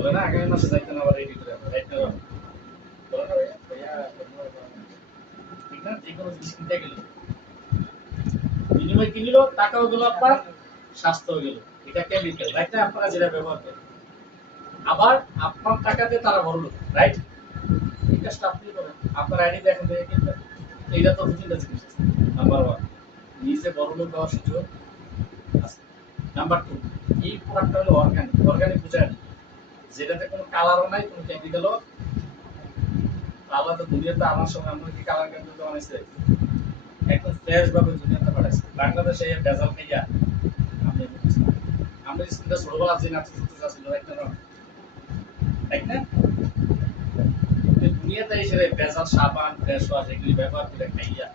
বলে না আগামী মাসে যাইতে না আবার রেডি করে রাইট না বলে না ভাইয়া ঠিক না যে কোনো জিনিস কিনতে গেলে বিনিময় কিনলো টাকাও গেল আপনার স্বাস্থ্য গেল এটা কেমিক্যাল রাইট না আপনারা যেটা ব্যবহার করেন আবার আপনার টাকাতে তারা বড় লোক রাইট এই কাজটা আপনি করেন আপনার আইডি দেখেন দেখে কিনবেন এইটা তো দুটিটা জিনিস আছে নাম্বার ওয়ান নিজে বড় লোক হওয়ার সুযোগ আছে নাম্বার টু এই প্রোডাক্টটা হলো অর্গানিক অর্গানিক বুঝেন যেটাতে কোনো কালারও নাই কোনো কেমিক্যালও আল্লাহ তো দুনিয়াতে আমার সঙ্গে আমরা কি কালার কেমিক্যাল বানাইছে একদম ফ্রেশ ভাবে দুনিয়াতে পাঠাইছে বাংলাদেশে এই ভেজাল খাইয়া আমি আমরা স্কুলে ছোটবেলা যে নাচ করতে আসছিল একটা তাই না দুনিয়াতে এসে ভেজাল সাবান ফ্রেশ ওয়াশ এগুলি ব্যবহার করে খাইয়া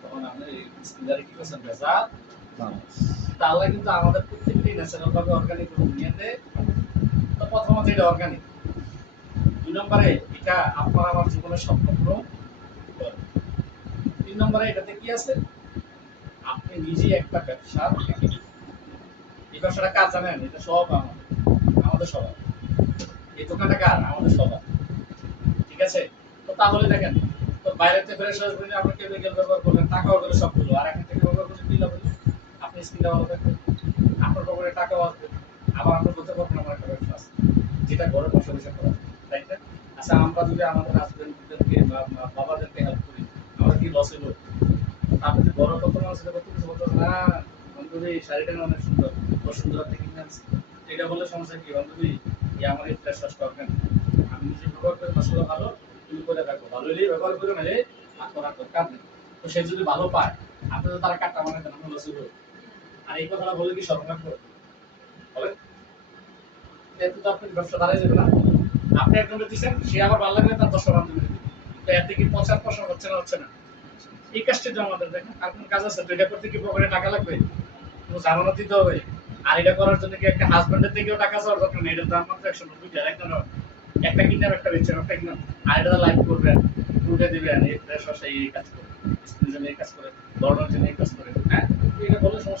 তখন আমরা স্কুলে কি করছেন ভেজাল তাহলে কিন্তু আমাদের প্রত্যেকটি ন্যাচারাল ভাবে অর্গানিক দুনিয়াতে তো প্রথমত এটা অর্গানিক দুই নম্বরে এটা আপনার আমার জীবনের স্বপ্ন পূরণ করে তিন নম্বরে এটাতে কি আছে আপনি নিজেই একটা ব্যবসা এই ব্যবসাটা কার জানেন এটা সব আমাদের সবার এই দোকানটা কার আমাদের সবার ঠিক আছে তো তাহলে দেখেন তো বাইরেতে ফ্রেশ আসবে আপনি কেমিক্যাল ব্যবহার করলেন টাকাও করে সবগুলো আর এখান থেকে ব্যবহার করে দিলে আপনি স্কিনটা ভালো থাকবে আপনার পকেটে টাকাও আসবে আবার আপনি বলতে পারবেন আমার একটা ব্যবসা আছে যেটা ঘরে বসে বসে করা তাই না আচ্ছা আমরা যদি আমাদের হাজবেন্ডদেরকে বা বাবাদেরকে হেল্প করি আমরা কি লস হলো আপনি যদি বড় কত মানুষ কত কিছু বলতে না বান্ধবী শাড়িটা অনেক সুন্দর খুব সুন্দর আপনি কিনে আনছি এটা বললে সমস্যা কি বান্ধবী আমার এই ফ্রেশ ওয়াশ করবেন আমি নিজে ব্যবহার করে মশলা ভালো তুমি করে রাখবো ভালো হলেই ব্যবহার করে মেলে আর করার দরকার নেই তো সে যদি ভালো পায় আপনি তো তারা কাটা মানে কেন লস হলো আর এই কথাটা বলে কি সর্বনাশ করে বলেন এতে তো আপনি ব্যবসা দাঁড়াই যাবে না আপনি একজনকে দিচ্ছেন সে আবার ভালো লাগলে তার 10 বান্ধবী দিবে তো এতে কি প্রচার প্রসার হচ্ছে না এই কাজটা তো আমাদের দেখেন আর কোন কাজ আছে তো এটা করতে কি পকেটে টাকা লাগবে কোনো জামানত দিতে হবে আর এটা করার জন্য কি একটা হাজবেন্ডের থেকেও টাকা চাওয়ার দরকার নেই এটার দাম মাত্র 190 টাকা একটা কিনার একটা বেচেন একটা কিনা আর এটা লাইভ করবেন উঠে দিবেন এই ফ্রেশ এই কাজ করে স্কুলের জন্য এই কাজ করে দৌড়ানোর জন্য এই কাজ করে হ্যাঁ এটা বলে সমস্যা